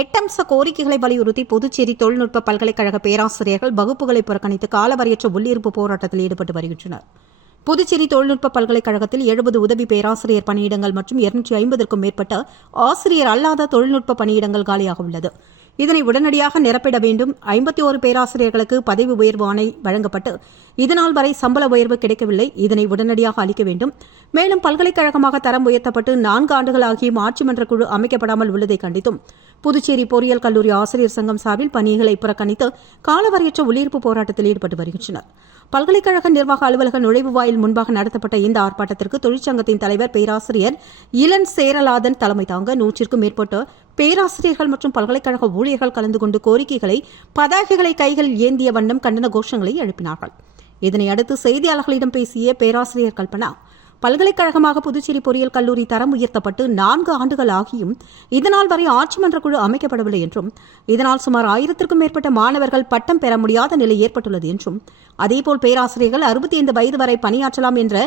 8 அம்ச கோரிக்கைகளை வலியுறுத்தி புதுச்சேரி தொழில்நுட்ப பல்கலைக்கழக பேராசிரியர்கள் வகுப்புகளை புறக்கணித்து காலவரையற்ற உள்ளிருப்பு போராட்டத்தில் ஈடுபட்டு வருகின்றனர். புதுச்சேரி தொழில்நுட்ப பல்கலைக்கழகத்தில் 70 உதவி பேராசிரியர் பணியிடங்கள் மற்றும் 250க்கும் மேற்பட்ட ஆசிரியர் அல்லாத தொழில்நுட்ப பணியிடங்கள் காலியாக உள்ளது. இதனை உடனடியாக நிரப்பிட வேண்டும். 51 பேராசிரியர்களுக்கு பதவி உயர்வு ஆணை வழங்கப்பட்டு இதனால் வரை சம்பள உயர்வு கிடைக்கவில்லை. இதனை உடனடியாக அளிக்க வேண்டும். மேலும் பல்கலைக்கழகமாக தரம் உயர்த்தப்பட்டு 4 ஆண்டுகளாகியும் ஆட்சி மன்ற குழு அமைக்கப்படாமல் உள்ளதை கண்டித்தும் புதுச்சேரி பொறியியல் கல்லூரி ஆசிரியர் சங்கம் சார்பில் பணிகளை புறக்கணித்து காலவரையற்ற உள்ளிருப்பு போராட்டத்தில் ஈடுபட்டு வருகின்றனர். பல்கலைக்கழக நிர்வாக அலுவலக நுழைவு வாயில் முன்பாக நடத்தப்பட்ட இந்த ஆர்ப்பாட்டத்திற்கு தொழிற்சங்கத்தின் தலைவர் பேராசிரியர் இளன் சேரலாதன் தலைமை தாங்க 100க்கும் மேற்பட்ட பேராசிரியர்கள் மற்றும் பல்கலைக்கழக ஊழியர்கள் கலந்து கொண்டு கோரிக்கைகளை பதாகைகளை கைகளில் ஏந்திய வண்ணம் கண்டன கோஷங்களை எழுப்பினார்கள். இதனையடுத்து செய்தியாளர்களிடம் பேசிய பேராசிரியர் கல்பனா, பல்கலைக்கழகமாக புதுச்சேரி பொறியியல் கல்லூரி தரம் உயர்த்தப்பட்டு 4 ஆண்டுகள் ஆகியும் இதனால் வரை ஆட்சி மன்ற குழு அமைக்கப்படவில்லை என்றும் இதனால் சுமார் 1000க்கும் மேற்பட்ட மாணவர்கள் பட்டம் பெற முடியாத நிலை ஏற்பட்டுள்ளது என்றும் அதேபோல் பேராசிரியர்கள் 65 வயது வரை பணியாற்றலாம் என்ற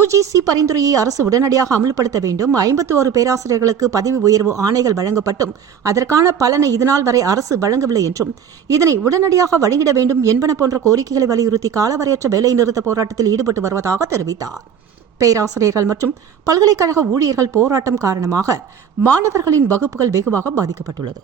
UGC பரிந்துரையை அரசு உடனடியாக அமல்படுத்த வேண்டும். 51 பேராசிரியர்களுக்கு பதவி உயர்வு ஆணைகள் வழங்கப்பட்டும் அதற்கான பலனை இதனால் வரை அரசு வழங்கவில்லை என்றும் இதனை உடனடியாக வழங்கிட வேண்டும் என்பன போன்ற கோரிக்கைகளை வலியுறுத்தி காலவரையற்ற வேலைநிறுத்த போராட்டத்தில் ஈடுபட்டு வருவதாக தெரிவித்தார். பேராசிரியர்கள் மற்றும் பல்கலைக்கழக ஊழியர்கள் போராட்டம் காரணமாக மாணவர்களின் வகுப்புகள் வெகுவாக பாதிக்கப்பட்டுள்ளது.